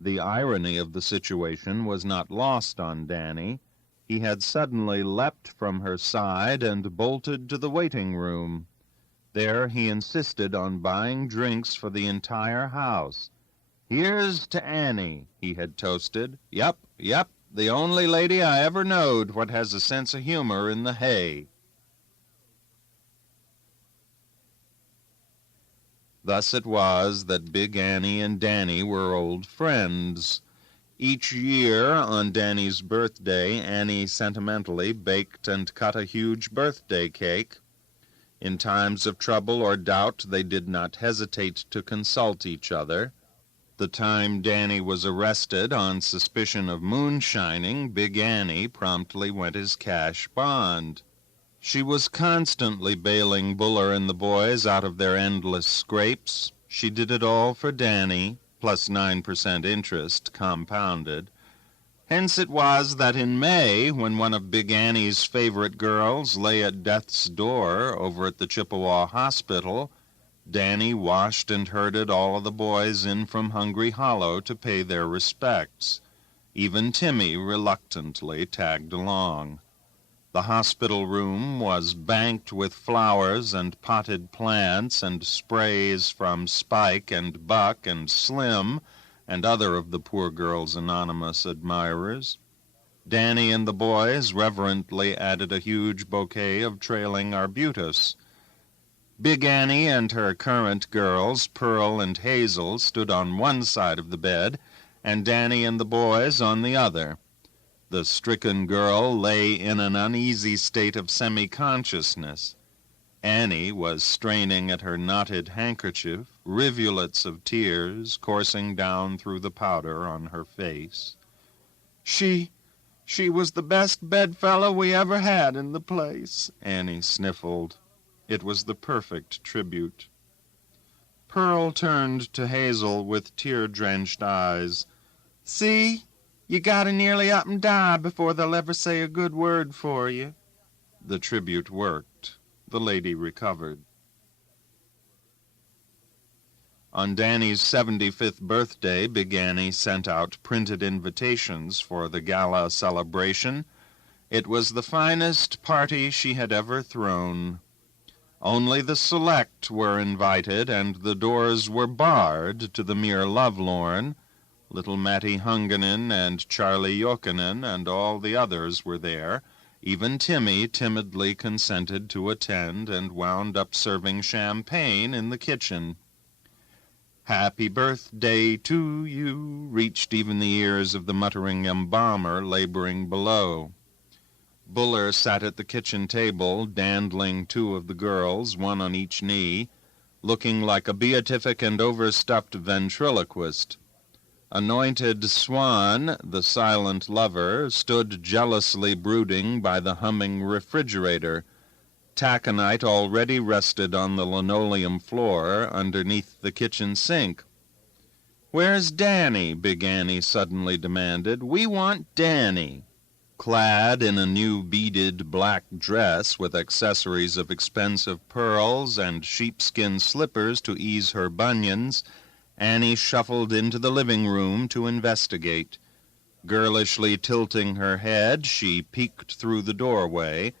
The irony of the situation was not lost on Danny. He had suddenly leapt from her side and bolted to the waiting room. There he insisted on buying drinks for the entire house. "Here's to Annie," he had toasted. Yep, the only lady I ever knowed what has a sense of humor in the hay." Thus it was that Big Annie and Danny were old friends. Each year, on Danny's birthday, Annie sentimentally baked and cut a huge birthday cake. In times of trouble or doubt, they did not hesitate to consult each other. The time Danny was arrested on suspicion of moonshining, Big Annie promptly went as cash bond. She was constantly bailing Buller and the boys out of their endless scrapes. She did it all for Danny, plus 9% interest, compounded. Hence it was that in May, when one of Big Annie's favorite girls lay at death's door over at the Chippewa Hospital, Danny washed and herded all of the boys in from Hungry Hollow to pay their respects. Even Timmy reluctantly tagged along. The hospital room was banked with flowers and potted plants and sprays from Spike and Buck and Slim and other of the poor girl's anonymous admirers. Danny and the boys reverently added a huge bouquet of trailing arbutus. Big Annie and her current girls, Pearl and Hazel, stood on one side of the bed, and Danny and the boys on the other. The stricken girl lay in an uneasy state of semi-consciousness. Annie was straining at her knotted handkerchief, rivulets of tears coursing down through the powder on her face. She was the best bedfellow we ever had in the place," Annie sniffled. It was the perfect tribute. Pearl turned to Hazel with tear-drenched eyes. "See? You gotta nearly up and die before they'll ever say a good word for you." The tribute worked. The lady recovered. On Danny's 75th birthday, Big Annie sent out printed invitations for the gala celebration. It was the finest party she had ever thrown. Only the select were invited, and the doors were barred to the mere lovelorn. Little Mattie Hunganen and Charlie Jokinen and all the others were there. Even Timmy timidly consented to attend and wound up serving champagne in the kitchen. "Happy birthday to you," reached even the ears of the muttering embalmer laboring below. Buller sat at the kitchen table, dandling two of the girls, one on each knee, looking like a beatific and overstuffed ventriloquist. Anointed Swan, the silent lover, stood jealously brooding by the humming refrigerator. Taconite already rested on the linoleum floor underneath the kitchen sink. "Where's Danny?" Big Annie suddenly demanded. "We want Danny." Clad in a new beaded black dress with accessories of expensive pearls and sheepskin slippers to ease her bunions, Annie shuffled into the living room to investigate. Girlishly tilting her head, she peeked through the doorway.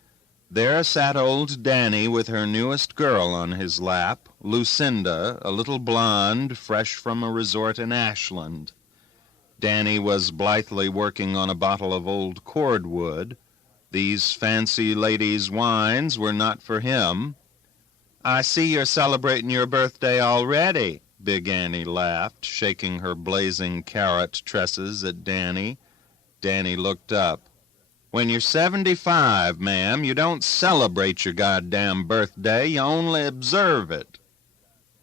There sat old Danny with her newest girl on his lap, Lucinda, a little blonde, fresh from a resort in Ashland. Danny was blithely working on a bottle of old cordwood. These fancy ladies' wines were not for him. "I see you're celebrating your birthday already," Big Annie laughed, shaking her blazing carrot tresses at Danny. Danny looked up. "When you're 75, ma'am, you don't celebrate your goddamn birthday, you only observe it."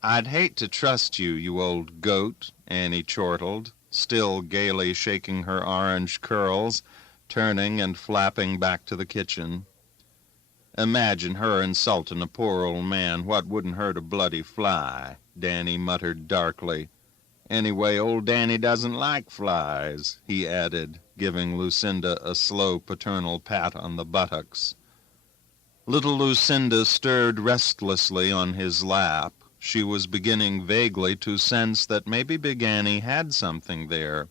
"I'd hate to trust you, you old goat," Annie chortled, still gaily shaking her orange curls, turning and flapping back to the kitchen. "Imagine her insulting a poor old man what wouldn't hurt a bloody fly," Danny muttered darkly. "Anyway, old Danny doesn't like flies," he added, giving Lucinda a slow paternal pat on the buttocks. Little Lucinda stirred restlessly on his lap. She was beginning vaguely to sense that maybe Big Annie had something there.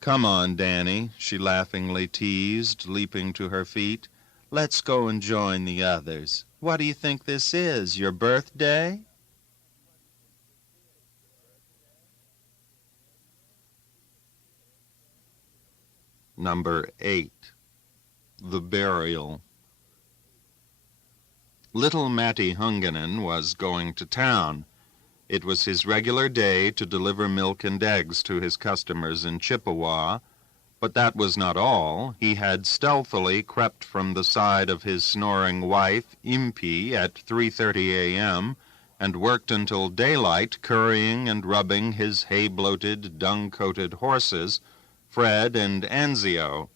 "Come on, Danny," she laughingly teased, leaping to her feet. "Let's go and join the others. What do you think this is, your birthday?" Number 8. The Burial. Little Matty Hunganen was going to town. It was his regular day to deliver milk and eggs to his customers in Chippewa, but that was not all. He had stealthily crept from the side of his snoring wife, Impey, at 3:30 a.m., and worked until daylight currying and rubbing his hay-bloated, dung-coated horses, Fred and Anzio.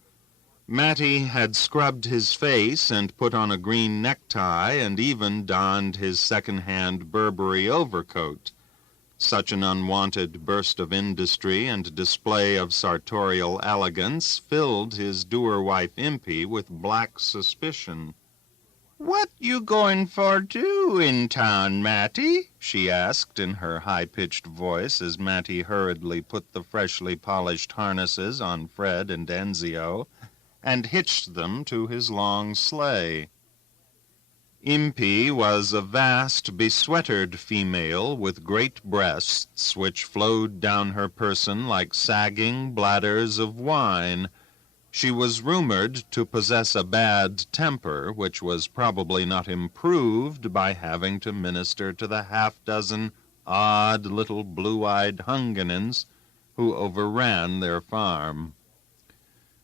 Matty had scrubbed his face and put on a green necktie and even donned his second-hand Burberry overcoat. Such an unwanted burst of industry and display of sartorial elegance filled his doer-wife Impey with black suspicion. "What you going for do in town, Matty?" she asked in her high-pitched voice as Matty hurriedly put the freshly polished harnesses on Fred and Anzio and hitched them to his long sleigh. Impey was a vast, besweatered female with great breasts which flowed down her person like sagging bladders of wine. She was rumored to possess a bad temper, which was probably not improved by having to minister to the half-dozen odd little blue-eyed Hunganens who overran their farm.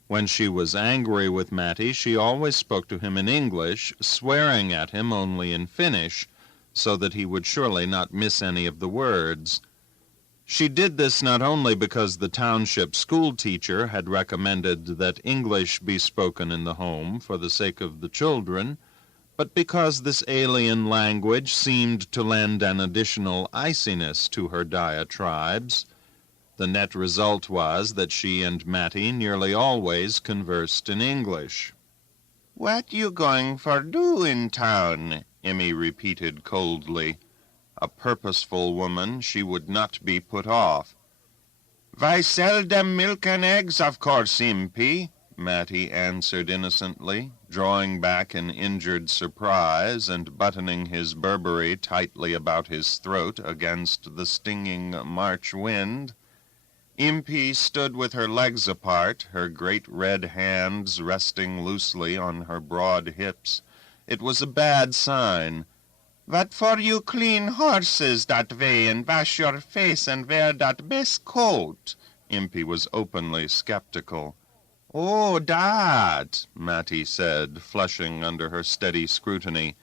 When she was angry with Matty, she always spoke to him in English, swearing at him only in Finnish, so that he would surely not miss any of the words. She did this not only because the township school-teacher had recommended that English be spoken in the home for the sake of the children, but because this alien language seemed to lend an additional iciness to her diatribes. The net result was that she and Matty nearly always conversed in English. "What you going for do in town?" Emmy repeated coldly. A purposeful woman, she would not be put off. "Why sell them milk and eggs, of course, Impey," Matty answered innocently, drawing back in injured surprise and buttoning his Burberry tightly about his throat against the stinging March wind. Impey stood with her legs apart, her great red hands resting loosely on her broad hips. It was a bad sign. "What for you clean horses that way and wash your face and wear that best coat?" Impey was openly skeptical. "Oh, that," Matty said, flushing under her steady scrutiny.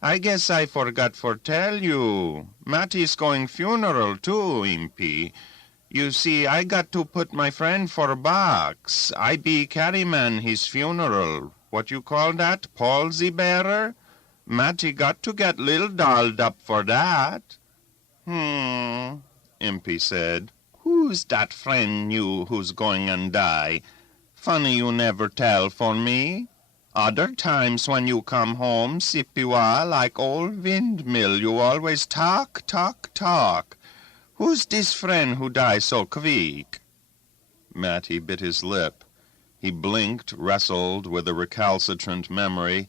"I guess I forgot for tell you. Matty's going funeral too, Impey. You see, I got to put my friend for box. I be carryman his funeral. What you call that, palsy bearer? Matty got to get little dolled up for that." Impey said. "Who's that friend you who's going and die? Funny you never tell for me. Other times when you come home, Sippiwa, like old windmill, you always talk, talk, talk. Who's this friend who die so quick?" Matty bit his lip. He blinked, wrestled with a recalcitrant memory.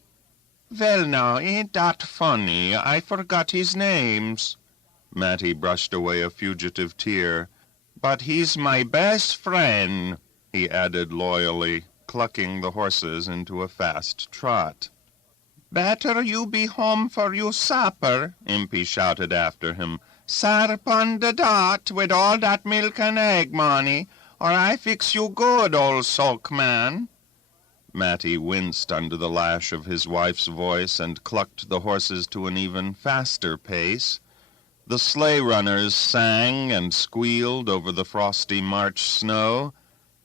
"Well now, ain't that funny? I forgot his names." Matty brushed away a fugitive tear. "But he's my best friend," he added loyally, clucking the horses into a fast trot. "Better you be home for your supper," Impey shouted after him. "Sarp on the dot with all that milk and egg money, or I fix you good, old soakman." Matty winced under the lash of his wife's voice and clucked the horses to an even faster pace. The sleigh runners sang and squealed over the frosty March snow.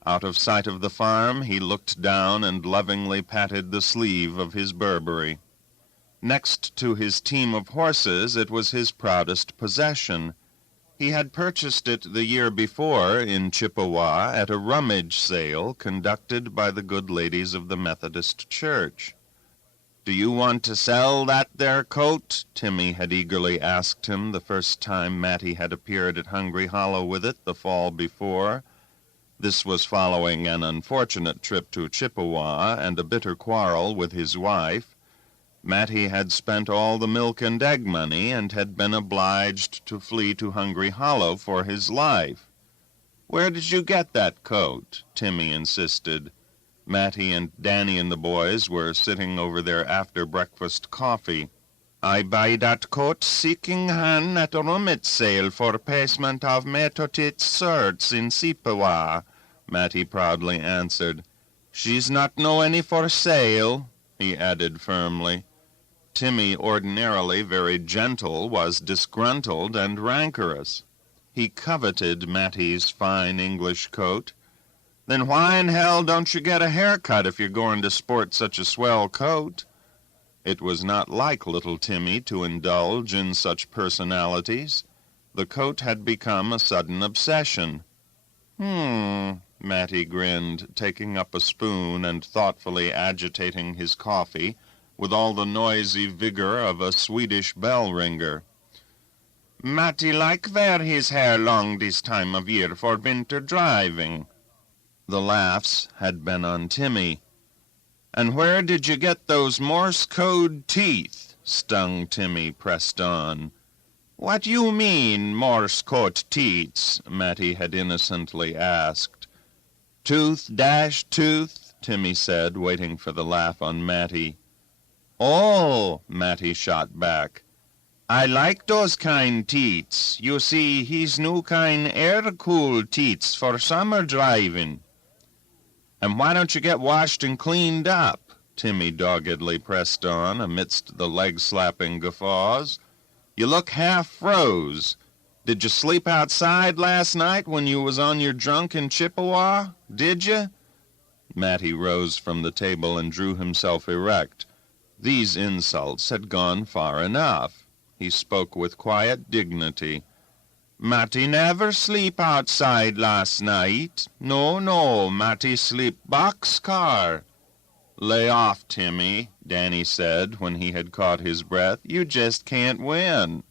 Out of sight of the farm, he looked down and lovingly patted the sleeve of his Burberry. Next to his team of horses, it was his proudest possession. He had purchased it the year before in Chippewa at a rummage sale conducted by the good ladies of the Methodist Church. "Do you want to sell that there coat?" Timmy had eagerly asked him the first time Matty had appeared at Hungry Hollow with it the fall before. This was following an unfortunate trip to Chippewa and a bitter quarrel with his wife. Matty had spent all the milk and egg money and had been obliged to flee to Hungry Hollow for his life. "Where did you get that coat?" Timmy insisted. Matty and Danny and the boys were sitting over their after-breakfast coffee. "I buy that coat seeking hand at a rummage sale for payment of Metotit certs in Chippewa," Matty proudly answered. "She's not no any for sale," he added firmly. Timmy, ordinarily very gentle, was disgruntled and rancorous. He coveted Matty's fine English coat. "Then why in hell don't you get a haircut if you're going to sport such a swell coat?" It was not like little Timmy to indulge in such personalities. The coat had become a sudden obsession. Matty grinned, taking up a spoon and thoughtfully agitating his coffee with all the noisy vigor of a Swedish bell-ringer. "Matty like wear his hair long this time of year for winter driving." The laughs had been on Timmy. "And where did you get those Morse code teeth?" Stung Timmy pressed on. "What you mean, Morse code teeth?" Matty had innocently asked. "Tooth dash tooth," Timmy said, waiting for the laugh on Matty. "Oh," Matty shot back. "I like those kind teats. You see, he's new kind air-cooled teats for summer driving." "And why don't you get washed and cleaned up?" Timmy doggedly pressed on, amidst the leg-slapping guffaws. "You look half froze. Did you sleep outside last night when you was on your drunk in Chippewa? Did you?" Matty rose from the table and drew himself erect. These insults had gone far enough. He spoke with quiet dignity. "Matty never sleep outside last night. No, Matty sleep box-car." "Lay off, Timmy," Danny said when he had caught his breath. "You just can't win."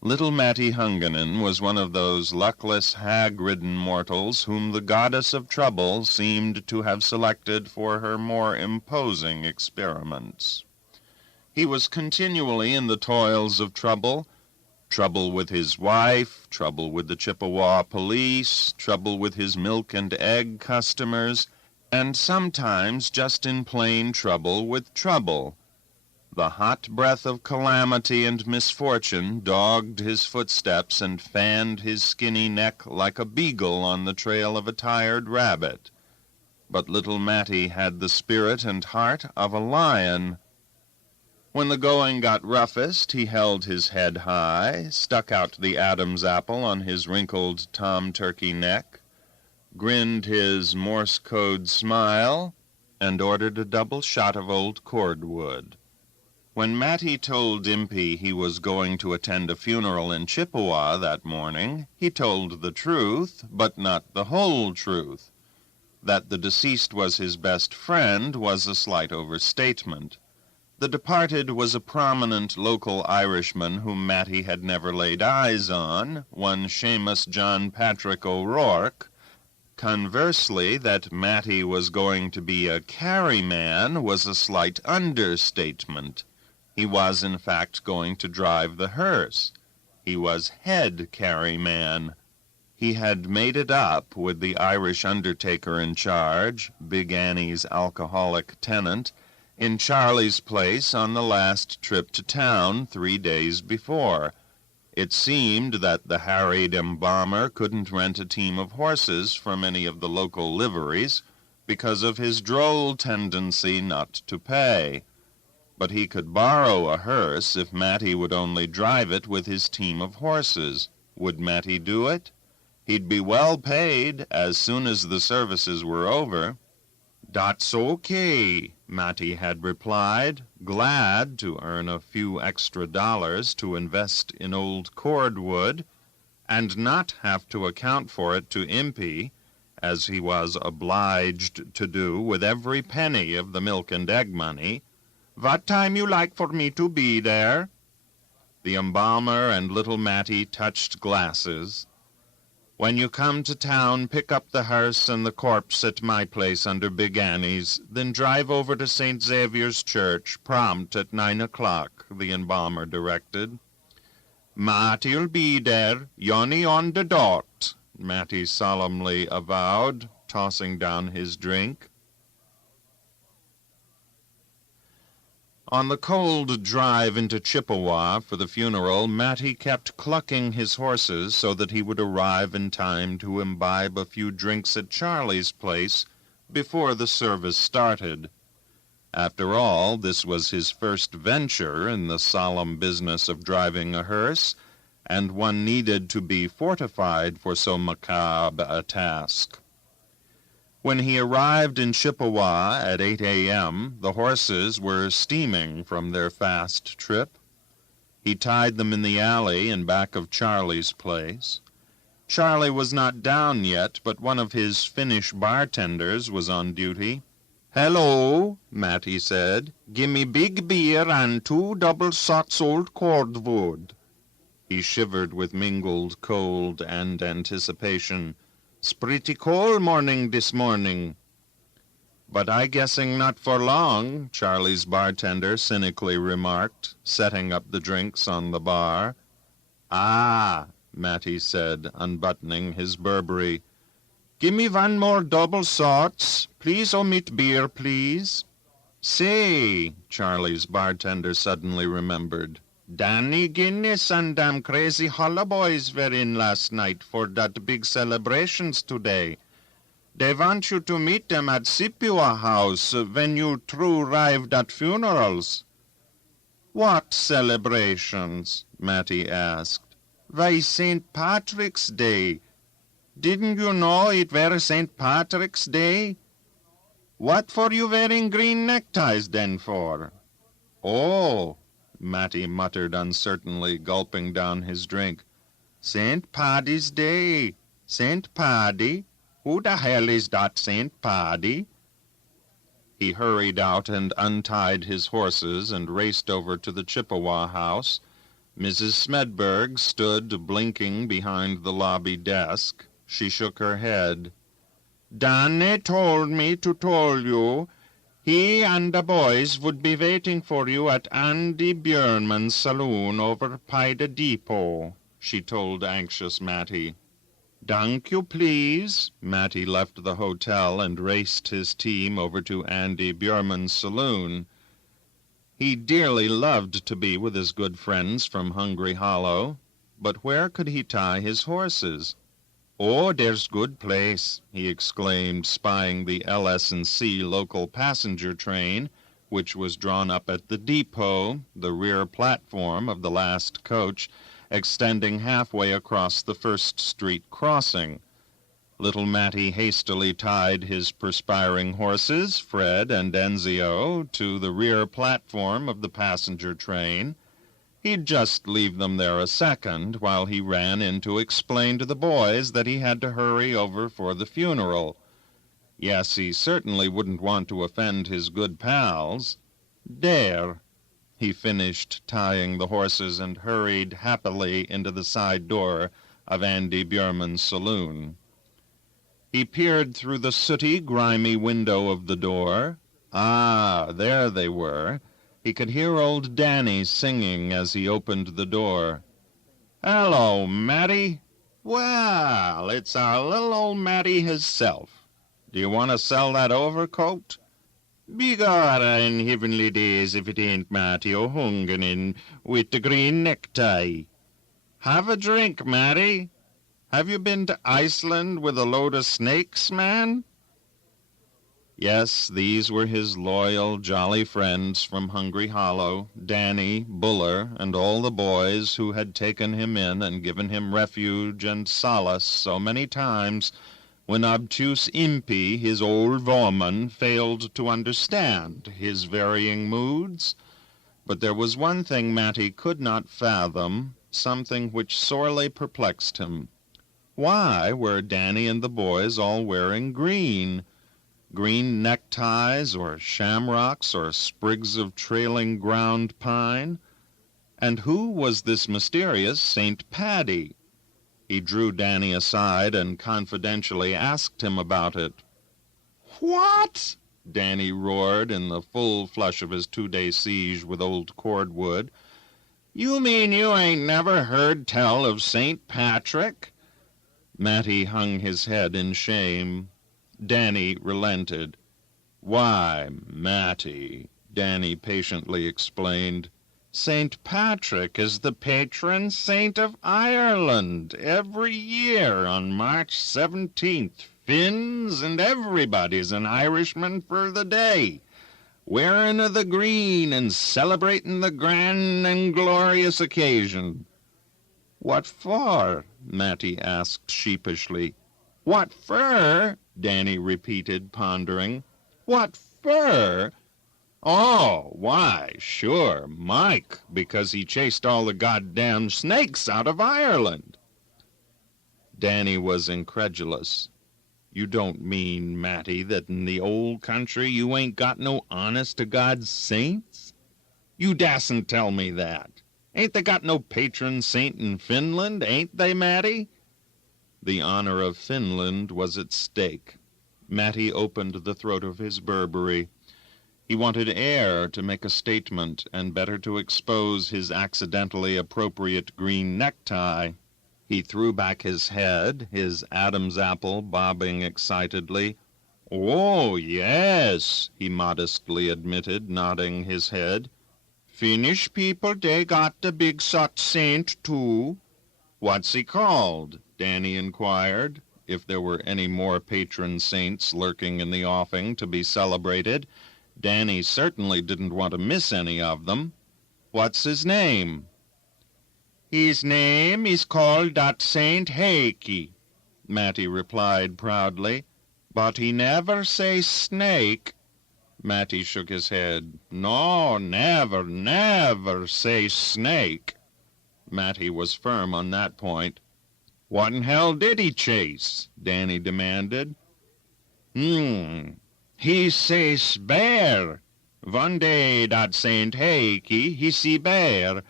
Little Matty Hunganen was one of those luckless, hag-ridden mortals whom the goddess of trouble seemed to have selected for her more imposing experiments. He was continually in the toils of trouble with his wife, trouble with the Chippewa police, trouble with his milk and egg customers, and sometimes just in plain trouble with trouble. The hot breath of calamity and misfortune dogged his footsteps and fanned his skinny neck like a beagle on the trail of a tired rabbit. But little Matty had the spirit and heart of a lion. When the going got roughest, he held his head high, stuck out the Adam's apple on his wrinkled tom-turkey neck, grinned his Morse code smile, and ordered a double shot of old cordwood. When Matty told Impey he was going to attend a funeral in Chippewa that morning, he told the truth, but not the whole truth. That the deceased was his best friend was a slight overstatement. The departed was a prominent local Irishman whom Matty had never laid eyes on, one Seamus John Patrick O'Rourke. Conversely, that Matty was going to be a carryman was a slight understatement. He was, in fact, going to drive the hearse. He was head carryman. He had made it up with the Irish undertaker in charge, Big Annie's alcoholic tenant, in Charlie's place on the last trip to town 3 days before. It seemed that the harried embalmer couldn't rent a team of horses from any of the local liveries because of his droll tendency not to pay. But he could borrow a hearse if Matty would only drive it with his team of horses. Would Matty do it? He'd be well paid as soon as the services were over. "That's okay," Matty had replied, glad to earn a few extra dollars to invest in old cordwood, and not have to account for it to Impey, as he was obliged to do with every penny of the milk and egg money, "What time you like for me to be there?" The embalmer and little Matty touched glasses. "When you come to town, pick up the hearse and the corpse at my place under Big Annie's, then drive over to St. Xavier's Church, prompt at 9 o'clock, the embalmer directed. "Matty'll be there, yonny on the dot," Matty solemnly avowed, tossing down his drink. On the cold drive into Chippewa for the funeral, Matty kept clucking his horses so that he would arrive in time to imbibe a few drinks at Charlie's place before the service started. After all, this was his first venture in the solemn business of driving a hearse, and one needed to be fortified for so macabre a task. When he arrived in Chippewa at 8 a.m., the horses were steaming from their fast trip. He tied them in the alley in back of Charlie's place. Charlie was not down yet, but one of his Finnish bartenders was on duty. "Hello," Matty said. "Gimme big beer and 2 double shots old cordwood." He shivered with mingled cold and anticipation. "'S pretty cold morning this morning." "But I guessing not for long," Charlie's bartender cynically remarked, setting up the drinks on the bar. "Ah," Matty said, unbuttoning his Burberry. "Gimme 1 more double shots. Please omit beer, please." "Say," Charlie's bartender suddenly remembered, "Danny Guinness and them crazy holla boys were in last night for that big celebrations today. They want you to meet them at Sipua House when you true arrived at funerals." "What celebrations?" Matty asked. "Why, St. Patrick's Day. Didn't you know it were St. Patrick's Day? What for you wearing green neckties then for?" "Oh," Matty muttered uncertainly, gulping down his drink. "St. Paddy's Day. St. Paddy? Who the hell is that St. Paddy?" He hurried out and untied his horses and raced over to the Chippewa house. Mrs. Smedberg stood blinking behind the lobby desk. She shook her head. "Danny told me to tell you he and the boys would be waiting for you at Andy Björnman's saloon over by the depot," she told anxious Matty. "Thank you, please." Matty left the hotel and raced his team over to Andy Björnman's saloon. He dearly loved to be with his good friends from Hungry Hollow, but where could he tie his horses? "Oh, there's good place," he exclaimed, spying the L.S.&C. local passenger train, which was drawn up at the depot, the rear platform of the last coach, extending halfway across the First Street crossing. Little Matty hastily tied his perspiring horses, Fred and Enzio, to the rear platform of the passenger train. He'd just leave them there a second while he ran in to explain to the boys that he had to hurry over for the funeral. Yes, he certainly wouldn't want to offend his good pals. "There," he finished tying the horses and hurried happily into the side door of Andy Björnman's saloon. He peered through the sooty, grimy window of the door. Ah, there they were. He could hear old Danny singing as he opened the door. "Hello, Matty." "Well, it's our little old Matty hisself. Do you want to sell that overcoat?" "Begorra in heavenly days if it ain't Matty O'Hunganin with the green necktie. Have a drink, Matty. Have you been to Iceland with a load of snakes, man?" Yes, these were his loyal, jolly friends from Hungry Hollow, Danny, Buller, and all the boys who had taken him in and given him refuge and solace so many times when obtuse Impey, his old woman, failed to understand his varying moods. But there was one thing Matty could not fathom, something which sorely perplexed him. Why were Danny and the boys all wearing green? Green neckties, or shamrocks, or sprigs of trailing ground pine? And who was this mysterious St. Paddy? He drew Danny aside and confidentially asked him about it. "What?" Danny roared in the full flush of his 2-day siege with old cordwood. "You mean you ain't never heard tell of St. Patrick?" Matty hung his head in shame. Danny relented. "Why, Matty," Danny patiently explained, "St. Patrick is the patron saint of Ireland. Every year on March 17th, Finns and everybody's an Irishman for the day, wearing o' the green and celebrating the grand and glorious occasion." "What for?" Matty asked sheepishly. "What fur?" Danny repeated, pondering. "What fur? Oh, why, sure, Mike, because he chased all the goddamn snakes out of Ireland." Danny was incredulous. "You don't mean, Matty, that in the old country you ain't got no honest-to-God saints? You dasn't tell me that. Ain't they got no patron saint in Finland, ain't they, Matty?" The honor of Finland was at stake. Matty opened the throat of his Burberry. He wanted air to make a statement, and better to expose his accidentally appropriate green necktie. He threw back his head, his Adam's apple bobbing excitedly. "Oh, yes," he modestly admitted, nodding his head. "Finnish people, they got the big sot saint, too." "What's he called?" Danny inquired, if there were any more patron saints lurking in the offing to be celebrated. Danny certainly didn't want to miss any of them. "What's his name?" "His name is called dat Saint Heikki," Matty replied proudly. "But he never say snake." Matty shook his head. "No, never say snake." Matty was firm on that point. "What in hell did he chase?" Danny demanded. He says bear. One day dat Saint Heikki, he see bear.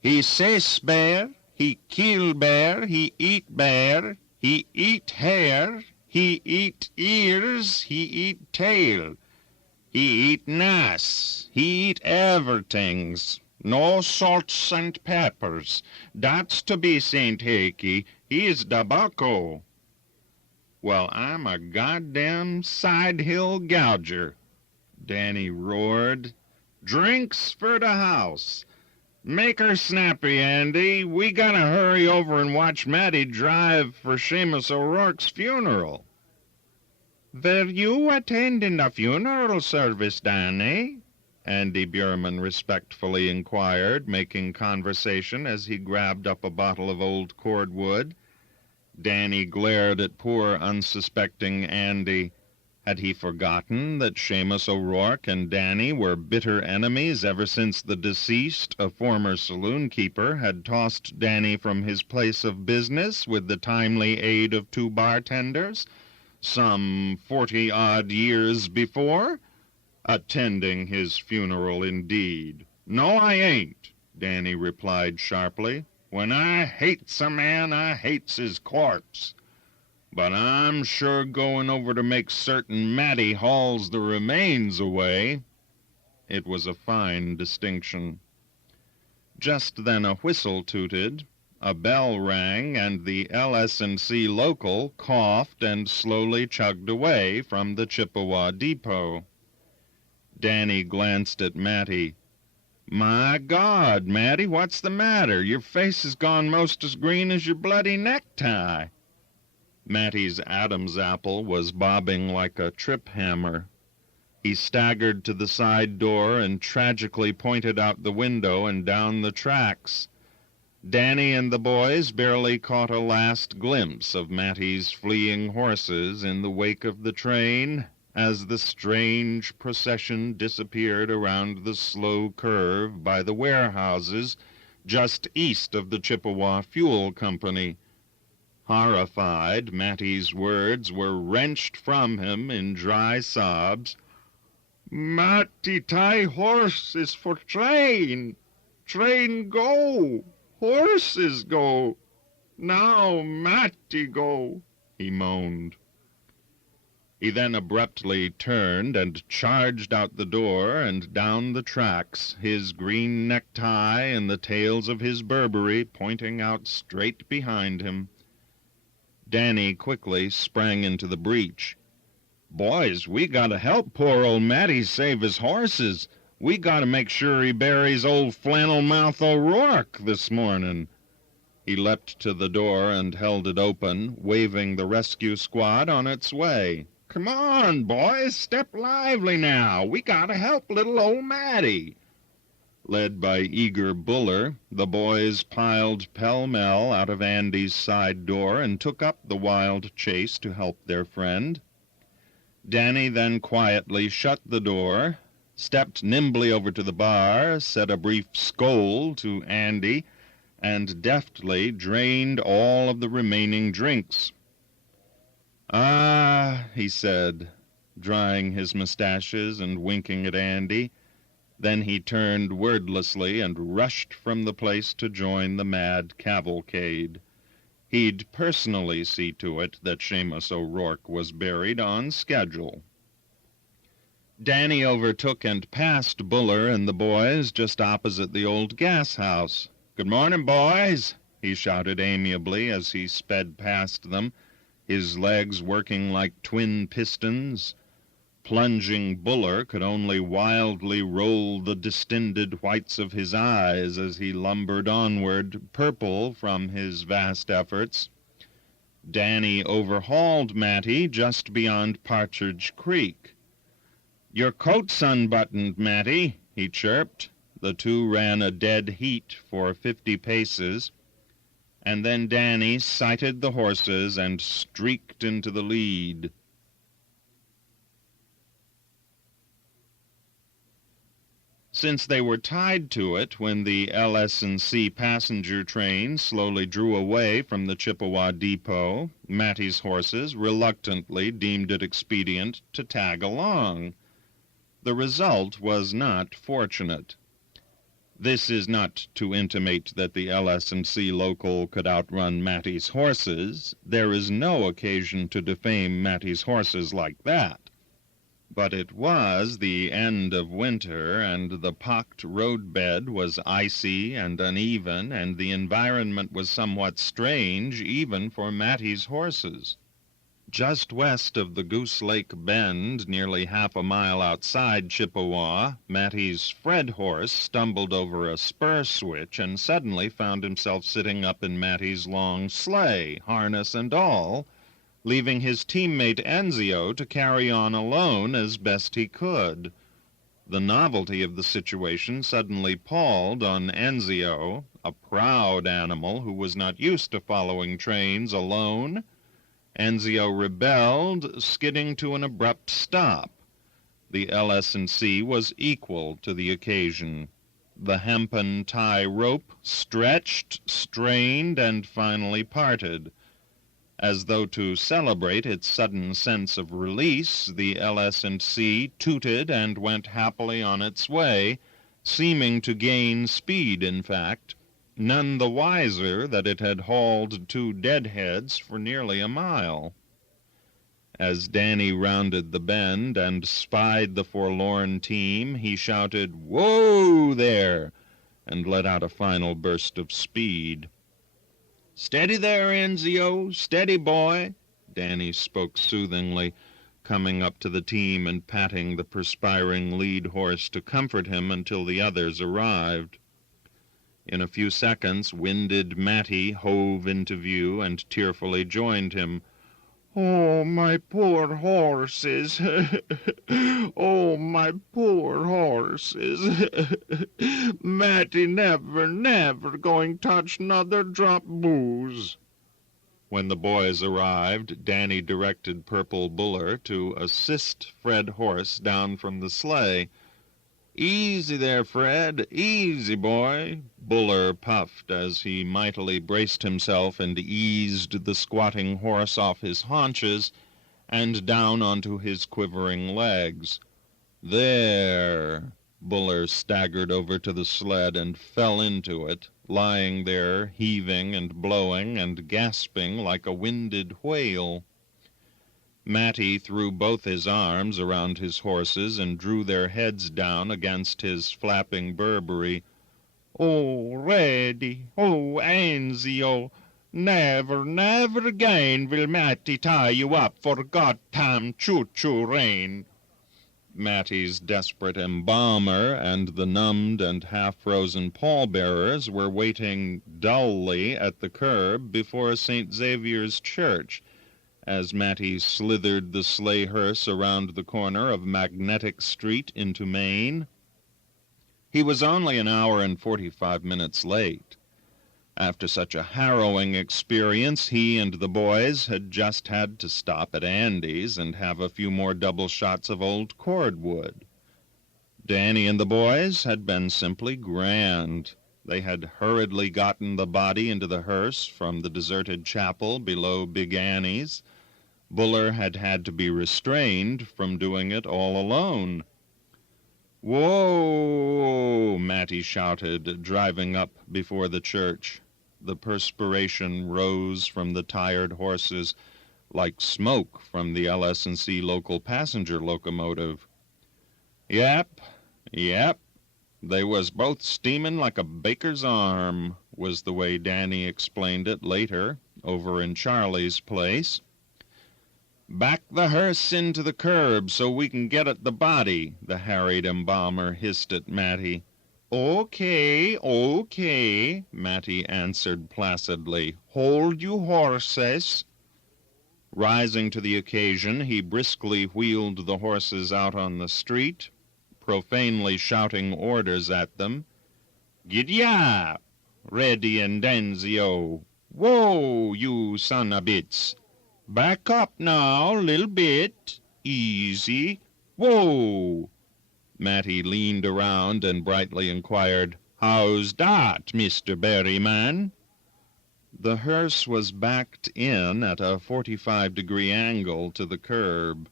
He says bear, he kill bear, he eat hair, he eat ears, he eat tail. He eat nass, he eat everythings. No salts and peppers. That's to be Saint Heikki. He is da bucko." "Well, I'm a goddamn side-hill gouger," Danny roared. "Drinks for the house. Make her snappy, Andy. We gotta hurry over and watch Matty drive for Seamus O'Rourke's funeral." "Were you attending the funeral service, Danny?" Andy Bjurman respectfully inquired, making conversation as he grabbed up a bottle of old cordwood. Danny glared at poor, unsuspecting Andy. Had he forgotten that Seamus O'Rourke and Danny were bitter enemies ever since the deceased, a former saloon-keeper, had tossed Danny from his place of business with the timely aid of 2 bartenders, some 40-odd years before? Attending his funeral, indeed. "No, I ain't," Danny replied sharply. "When I hates a man, I hates his corpse. But I'm sure going over to make certain Matty hauls the remains away." It was a fine distinction. Just then a whistle tooted, a bell rang, and the LS&C local coughed and slowly chugged away from the Chippewa depot. Danny glanced at Matty. "My God, Matty, what's the matter? Your face has gone most as green as your bloody necktie." Matty's Adam's apple was bobbing like a trip hammer. He staggered to the side door and tragically pointed out the window and down the tracks. Danny and the boys barely caught a last glimpse of Matty's fleeing horses in the wake of the train as the strange procession disappeared around the slow curve by the warehouses just east of the Chippewa Fuel Company. Horrified, Matty's words were wrenched from him in dry sobs. "Matty tie horse is for train. Train go. Horses go. Now Matty go," he moaned. He then abruptly turned and charged out the door and down the tracks, his green necktie and the tails of his Burberry pointing out straight behind him. Danny quickly sprang into the breach. "Boys, we gotta help poor old Matty save his horses. We gotta make sure he buries old flannel-mouth O'Rourke this morning." He leapt to the door and held it open, waving the rescue squad on its way. "Come on, boys, step lively now. We gotta help little old Matty." Led by eager Buller, the boys piled pell-mell out of Andy's side door and took up the wild chase to help their friend. Danny then quietly shut the door, stepped nimbly over to the bar, said a brief scold to Andy, and deftly drained all of the remaining drinks. "Ah," he said, drying his mustaches and winking at Andy. Then he turned wordlessly and rushed from the place to join the mad cavalcade. He'd personally see to it that Seamus O'Rourke was buried on schedule. Danny overtook and passed Buller and the boys just opposite the old gas house. "Good morning, boys," he shouted amiably as he sped past them, his legs working like twin pistons. Plunging Buller could only wildly roll the distended whites of his eyes as he lumbered onward, purple from his vast efforts. Danny overhauled Matty just beyond Partridge Creek. "Your coat's unbuttoned, Matty," he chirped. The two ran a dead heat for 50 paces, and then Danny sighted the horses and streaked into the lead. Since they were tied to it when the L.S.&C. passenger train slowly drew away from the Chippewa depot, Matty's horses reluctantly deemed it expedient to tag along. The result was not fortunate. This is not to intimate that the L.S.&C. local could outrun Matty's horses. There is no occasion to defame Matty's horses like that. But it was the end of winter, and the pocked roadbed was icy and uneven, and the environment was somewhat strange even for Matty's horses. Just west of the Goose Lake Bend, nearly half a mile outside Chippewa, Matty's Fred horse stumbled over a spur switch and suddenly found himself sitting up in Matty's long sleigh, harness and all, leaving his teammate Enzio to carry on alone as best he could. The novelty of the situation suddenly palled on Enzio, a proud animal who was not used to following trains alone. Enzio rebelled, skidding to an abrupt stop. The L.S.&C. was equal to the occasion. The hempen tie rope stretched, strained, and finally parted. As though to celebrate its sudden sense of release, the L.S.&C. tooted and went happily on its way, seeming to gain speed, in fact, none the wiser that it had hauled two deadheads for nearly a mile. As Danny rounded the bend and spied the forlorn team, he shouted, "Whoa there!" and let out a final burst of speed. "Steady there, Enzio, steady, boy," Danny spoke soothingly, coming up to the team and patting the perspiring lead horse to comfort him until the others arrived. In a few seconds, winded Matty hove into view and tearfully joined him. "Oh, my poor horses! Oh, my poor horses! Matty never going touch 'nother drop booze." When the boys arrived, Danny directed Purple Buller to assist Fred Horse down from the sleigh. "Easy there, Fred, easy, boy," Buller puffed as he mightily braced himself and eased the squatting horse off his haunches and down onto his quivering legs. "There." Buller staggered over to the sled and fell into it, lying there heaving and blowing and gasping like a winded whale. Matty threw both his arms around his horses and drew their heads down against his flapping Burberry. "Oh, Reddy, oh, Anzy, oh, never, never again will Matty tie you up for goddamn choo-choo rain." Matty's desperate embalmer and the numbed and half-frozen pallbearers were waiting dully at the curb before St. Xavier's Church, as Matty slithered the sleigh hearse around the corner of Magnetic Street into Maine. He was only an hour and 45 minutes late. After such a harrowing experience, he and the boys had just had to stop at Andy's and have a few more double shots of old cordwood. Danny and the boys had been simply grand. They had hurriedly gotten the body into the hearse from the deserted chapel below Big Annie's. Buller had had to be restrained from doing it all alone. "Whoa!" Matty shouted, driving up before the church. The perspiration rose from the tired horses like smoke from the LS&C local passenger locomotive. Yep. They was both steaming like a baker's arm," was the way Danny explained it later, over in Charlie's place. "Back the hearse into the curb so we can get at the body," the harried embalmer hissed at Matty. Okay, Matty answered placidly. "Hold you horses." Rising to the occasion, he briskly wheeled the horses out on the street, profanely shouting orders at them. "Giddy up, Reddy and Denzio. Whoa, you son of bits. Back up now, little bit. Easy. Whoa." Matty leaned around and brightly inquired, "How's dat, Mr. Berryman?" The hearse was backed in at a 45-degree angle to the curb.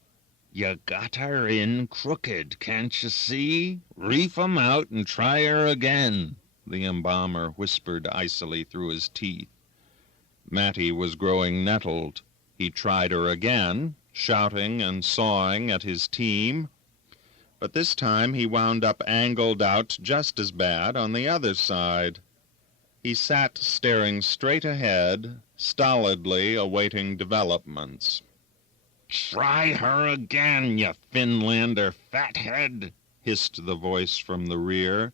"You got her in crooked, can't you see? Reef 'em out and try her again," the embalmer whispered icily through his teeth. Matty was growing nettled. He tried her again, shouting and sawing at his team. But this time he wound up angled out just as bad on the other side. He sat staring straight ahead, stolidly awaiting developments. "Try her again, you Finlander fathead," hissed the voice from the rear.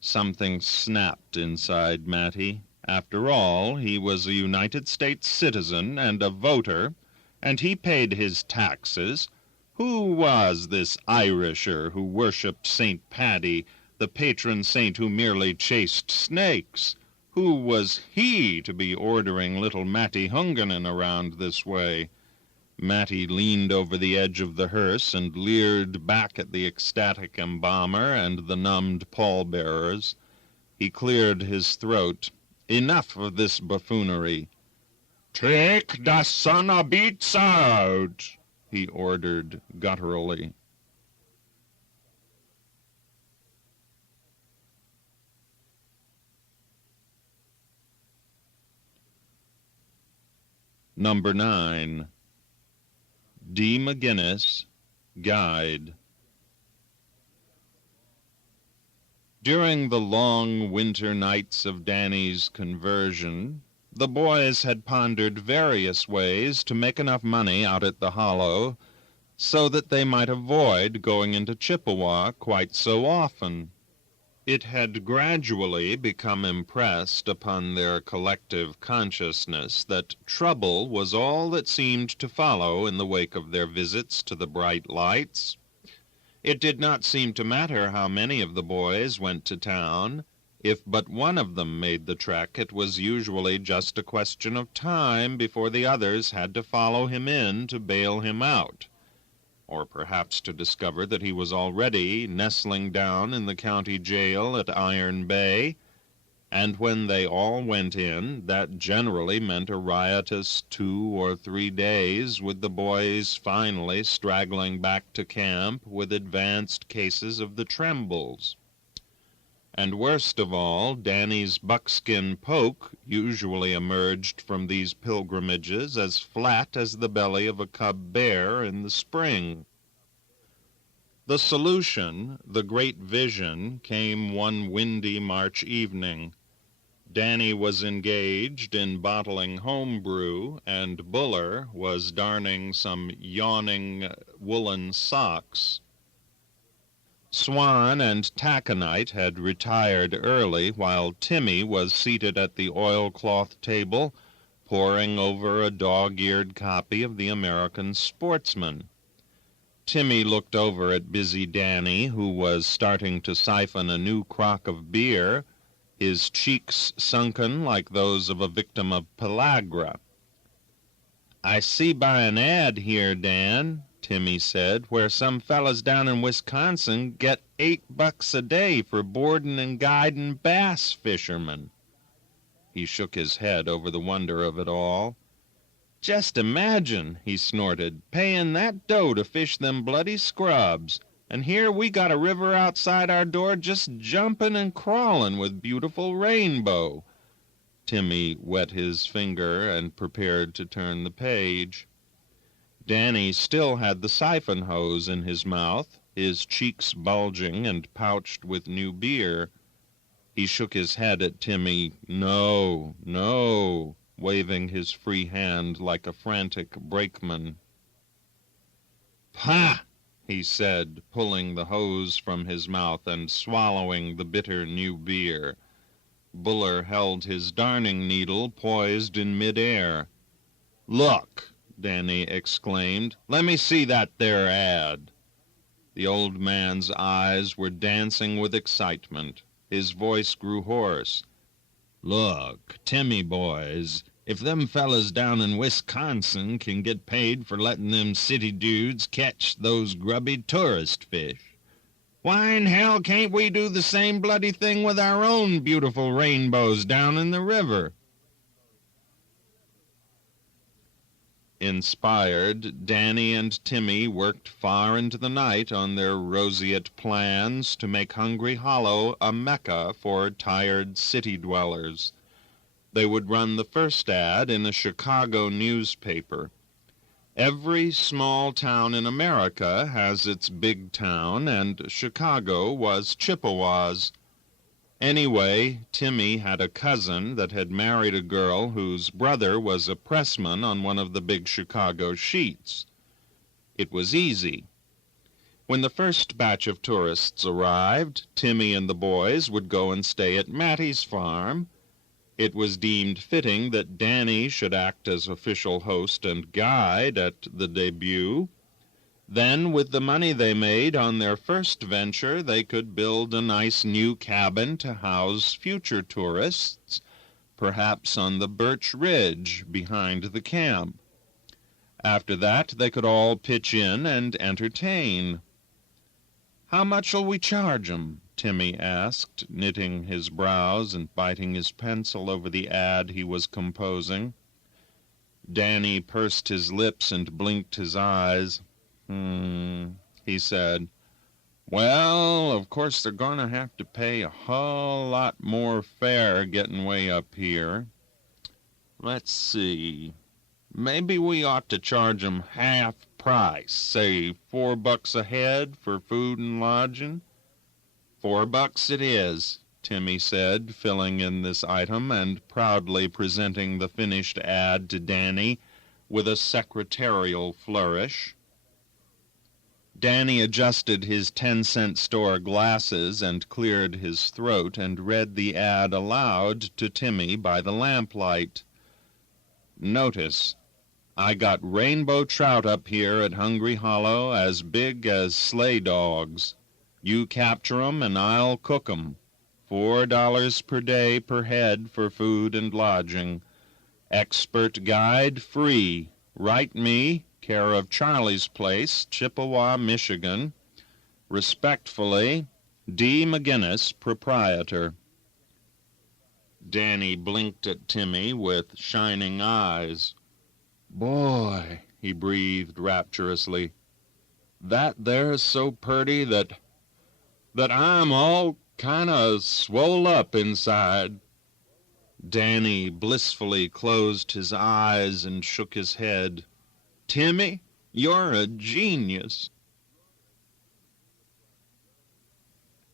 Something snapped inside Matty. After all, he was a United States citizen and a voter, and he paid his taxes. Who was this Irisher who worshipped St. Paddy, the patron saint who merely chased snakes? Who was he to be ordering little Matty Hunganen around this way? Matty leaned over the edge of the hearse and leered back at the ecstatic embalmer and the numbed pallbearers. He cleared his throat. "Enough of this buffoonery." "Take the son of beats out," he ordered gutturally. Number 9. D. McGinnis, Guide. During the long winter nights of Danny's conversion, the boys had pondered various ways to make enough money out at the Hollow so that they might avoid going into Chippewa quite so often. It had gradually become impressed upon their collective consciousness that trouble was all that seemed to follow in the wake of their visits to the bright lights. It did not seem to matter how many of the boys went to town. If but one of them made the trek, it was usually just a question of time before the others had to follow him in to bail him out. or perhaps to discover that he was already nestling down in the county jail at Iron Bay, and when they all went in, that generally meant a riotous 2 or 3 days, with the boys finally straggling back to camp with advanced cases of the trembles. And worst of all, Danny's buckskin poke usually emerged from these pilgrimages as flat as the belly of a cub bear in the spring. The solution, the great vision, came one windy March evening. Danny was engaged in bottling home brew, and Buller was darning some yawning woolen socks. Swan and Taconite had retired early, while Timmy was seated at the oilcloth table, poring over a dog-eared copy of the American Sportsman. Timmy looked over at busy Danny, who was starting to siphon a new crock of beer, his cheeks sunken like those of a victim of pellagra. "I see by an ad here, Dan," Timmy said, "where some fellas down in Wisconsin get $8 a day for boardin' and guidin' bass fishermen." He shook his head over the wonder of it all. "Just imagine," he snorted, "payin' that dough to fish them bloody scrubs, and here we got a river outside our door just jumpin' and crawlin' with beautiful rainbow." Timmy wet his finger and prepared to turn the page. Danny still had the siphon hose in his mouth, his cheeks bulging and pouched with new beer. He shook his head at Timmy. "No, no," waving his free hand like a frantic brakeman. "Pah!" he said, pulling the hose from his mouth and swallowing the bitter new beer. Buller held his darning needle poised in mid-air. "Look!" Danny exclaimed. "Let me see that there ad." The old man's eyes were dancing with excitement. His voice grew hoarse. "Look, Timmy boys, if them fellas down in Wisconsin can get paid for letting them city dudes catch those grubby tourist fish, why in hell can't we do the same bloody thing with our own beautiful rainbows down in the river?" Inspired, Danny and Timmy worked far into the night on their roseate plans to make Hungry Hollow a mecca for tired city dwellers. They would run the first ad in a Chicago newspaper. Every small town in America has its big town, and Chicago was Chippewa's. Anyway, Timmy had a cousin that had married a girl whose brother was a pressman on one of the big Chicago sheets. It was easy. When the first batch of tourists arrived, Timmy and the boys would go and stay at Mattie's farm. It was deemed fitting that Danny should act as official host and guide at the debut. Then, with the money they made on their first venture, they could build a nice new cabin to house future tourists, perhaps on the Birch Ridge behind the camp. After that, they could all pitch in and entertain. "How much'll we charge 'em?" Timmy asked, knitting his brows and biting his pencil over the ad he was composing. Danny pursed his lips and blinked his eyes. He said, "Well, of course they're going to have to pay a whole lot more fare getting way up here. Let's see. Maybe we ought to charge 'em half price, say $4 a head for food and lodging." $4 it is," Timmy said, filling in this item and proudly presenting the finished ad to Danny with a secretarial flourish. Danny adjusted his 10-cent store glasses and cleared his throat and read the ad aloud to Timmy by the lamplight. "Notice, I got rainbow trout up here at Hungry Hollow as big as sleigh dogs. You capture 'em and I'll cook 'em. $4 per day per head for food and lodging. Expert guide free. Write me, care of Charlie's Place, Chippewa, Michigan. Respectfully, D. McGinnis, proprietor. Danny blinked at Timmy with shining eyes. "Boy," he breathed rapturously, "that there's so purty that I'm all kinda swole up inside." Danny blissfully closed his eyes and shook his head. "Timmy, you're a genius."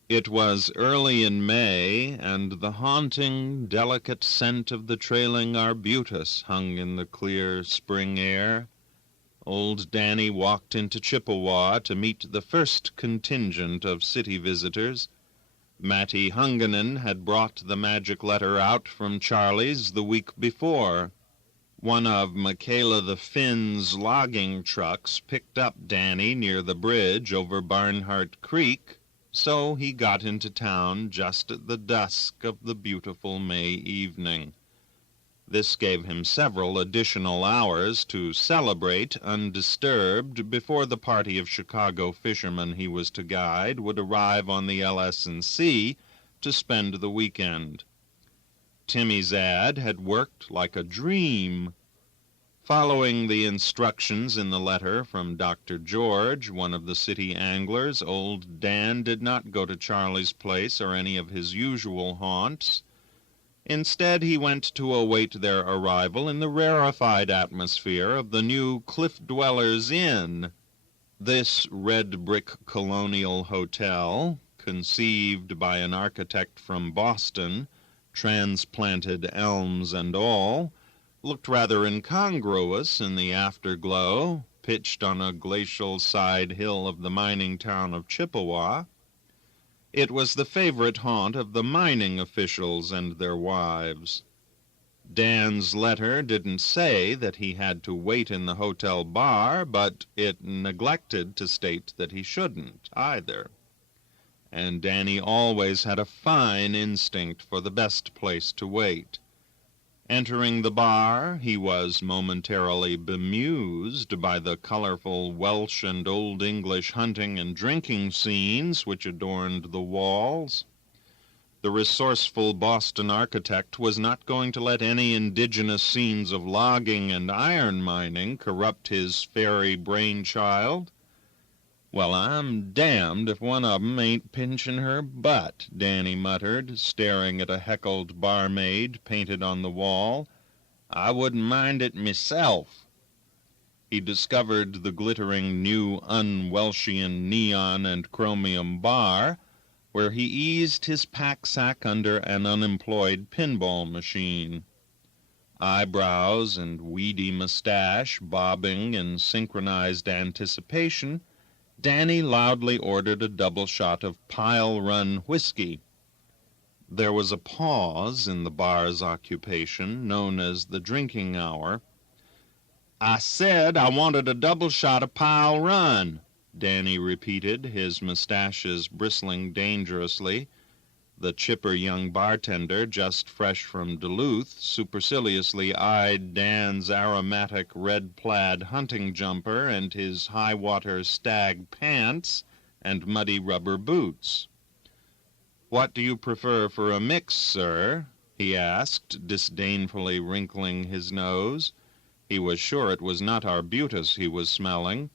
It was early in May, and the haunting, delicate scent of the trailing arbutus hung in the clear spring air. Old Danny walked into Chippewa to meet the first contingent of city visitors. Matty Hunganen had brought the magic letter out from Charlie's the week before. One of Michaela the Finn's logging trucks picked up Danny near the bridge over Barnhart Creek, so he got into town just at the dusk of the beautiful May evening. This gave him several additional hours to celebrate undisturbed before the party of Chicago fishermen he was to guide would arrive on the LS&C to spend the weekend. Timmy's ad had worked like a dream. Following the instructions in the letter from Dr. George, one of the city anglers, old Dan did not go to Charlie's Place or any of his usual haunts. Instead, he went to await their arrival in the rarefied atmosphere of the new Cliff Dwellers Inn. This red-brick colonial hotel, conceived by an architect from Boston, transplanted elms and all, looked rather incongruous in the afterglow, pitched on a glacial side hill of the mining town of Chippewa. It was the favorite haunt of the mining officials and their wives. Dan's letter didn't say that he had to wait in the hotel bar, but it neglected to state that he shouldn't either. And Danny always had a fine instinct for the best place to wait. Entering the bar, he was momentarily bemused by the colorful Welsh and Old English hunting and drinking scenes which adorned the walls. The resourceful Boston architect was not going to let any indigenous scenes of logging and iron mining corrupt his fairy brainchild. "Well, I'm damned if one of 'em ain't pinching her butt," Danny muttered, staring at a heckled barmaid painted on the wall. "I wouldn't mind it myself." He discovered the glittering new un-Welshian neon and chromium bar, where he eased his pack-sack under an unemployed pinball machine. Eyebrows and weedy mustache bobbing in synchronized anticipation, Danny loudly ordered a double shot of Pile Run whiskey. There was a pause in the bar's occupation, known as the drinking hour. "I said I wanted a double shot of Pile Run," Danny repeated, his mustaches bristling dangerously. The chipper young bartender, just fresh from Duluth, superciliously eyed Dan's aromatic red plaid hunting jumper and his high-water stag pants and muddy rubber boots. "What do you prefer for a mix, sir?" he asked, disdainfully wrinkling his nose. He was sure it was not arbutus he was smelling.